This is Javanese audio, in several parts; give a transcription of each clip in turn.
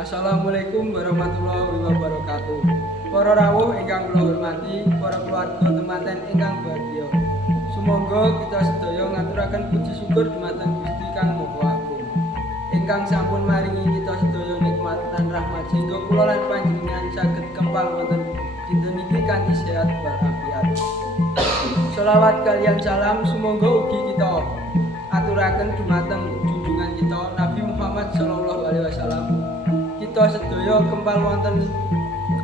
Assalamualaikum warahmatullahi wabarakatuh. Para rawuh ingkang kula hormati, para keluarga temanten ingkang bahagia. Sumangga kita sedaya ngaturaken puji syukur dumateng Gusti Kang Maha Agung ingkang sampun maringi kita sedaya nikmat lan rahmat sehingga kula lan panjenengan saged kempal wonten dinten iki kanthi sehat walafiat. Sholawat kaliyan salam sumangga ugi kita aturaken dumateng junjungan kita Nabi Muhammad sallallahu alaihi wasallam. Kita sedaya kempal wonten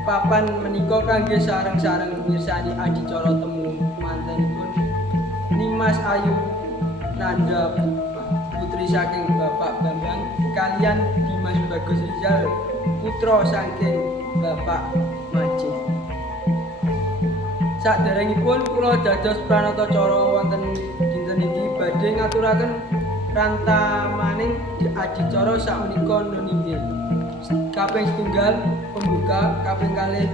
papan menika kangge sareng-sareng mirsani adicara temu mantenipun Nimas Ayu Nanda putri saking Bapak Bambang kalian Dimas Bagus Rizal putra saking Bapak Majid. Saderengipun kula dados pranata cara wonten dinten iki badhe ngaturaken rantamaning adicara sakmenika nunggih. Kaping setunggal pembuka, kaping kalih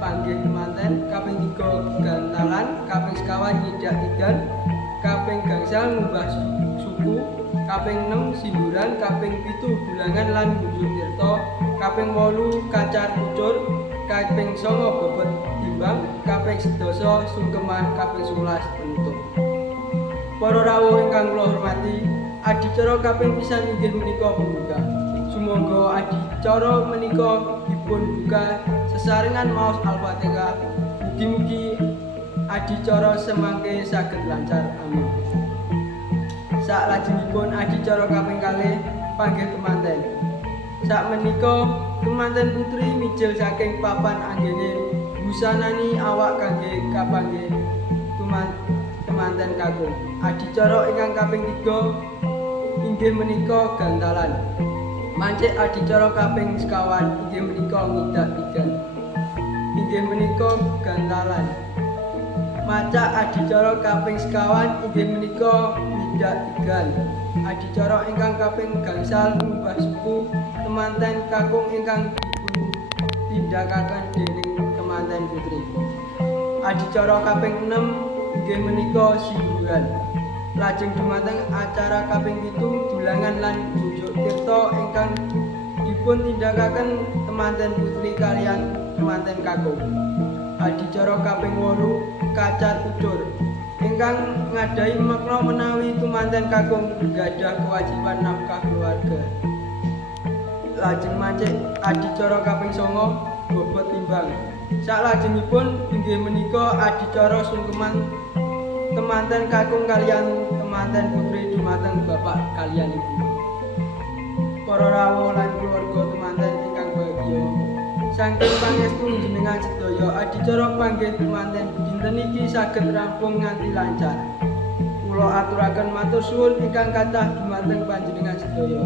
panggih temanten, kaping 3 gantalan, kaping sekawan nyidak idan, kaping gangsal ngubah suku, kaping 6 sinduran, kaping 7 bulangan lan bunjul tirta, kaping 8 kacar kucur, kaping 9 bobot timbang, kaping 11 sungkeman, kaping 11 penutup. Para rawuh ingkang kula hormati, adicara kaping pisan inggih menika pembuka. Sumangga adicara menika dipun buka sesarengan maos Al-Fatihah. Mugi-mugi adicara semangke saged lancar. Amin. Saklajengipun adicara kaping kalih panggih temanten. Sakmenika temanten putri mijil saking papan anggene busanani awak kangge kapanggih temanten kakung. Adicara ingkang kaping 3 inggih menika gantalan. Mancik adicara kaping sekawan inggih menika ngidak igan. Inggih menika gantalan. Maca adicara kaping sekawan inggih menika ngidak igan. Adicara ingkang kaping gangsal ngubah suku temanten kakung ingkang dipun tindakaken dening temanten putri. Adicara kaping 6 inggih menika sinduran. Lajeng dumateng acara kaping 7 dulangan lan bunjuk tirta ingkang dipun tindakaken temanten putri kaliyan temanten kakung. Adicara kaping 8 kacar kucur ingkang ngadahi makna menawi temanten kakung gadhah kewajiban nafkah keluarga. Lajeng mancik adicara kaping 9 bobot timbang. Saklajengipun inggih menika adicara sungkeman temanten kakung kaliyan temanten putri dumateng bapak kaliyan ibu. Para rawuh lan keluarga temanten ingkang bahagia, saking pangestu jenengan sedaya adicara panggih temanten dinten iki saged rampung nganti lancar. Kula aturaken matur suwun ingkang kathah dumateng panjenengan sedaya.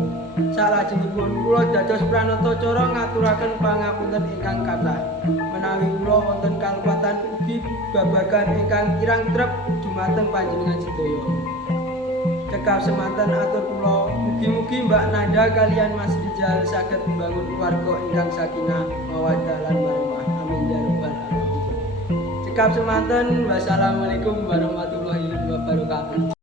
Saklajengipun kula dados pranata cara ngaturaken pangapunten ingkang kathah. Menawi kula wonten kalupatan ugi babagan ingkang kirang trep dumateng panjenengan sedaya. Cekap semanten atur kula mugi-mugi Mbak Nanda kalian Mas Rizal saged membangun keluarga ingkang sakinah mawaddah lan warahmah. Amin ya rabbal alamin. Cekap semanten wassalamualaikum warahmatullahi wabarakatuh.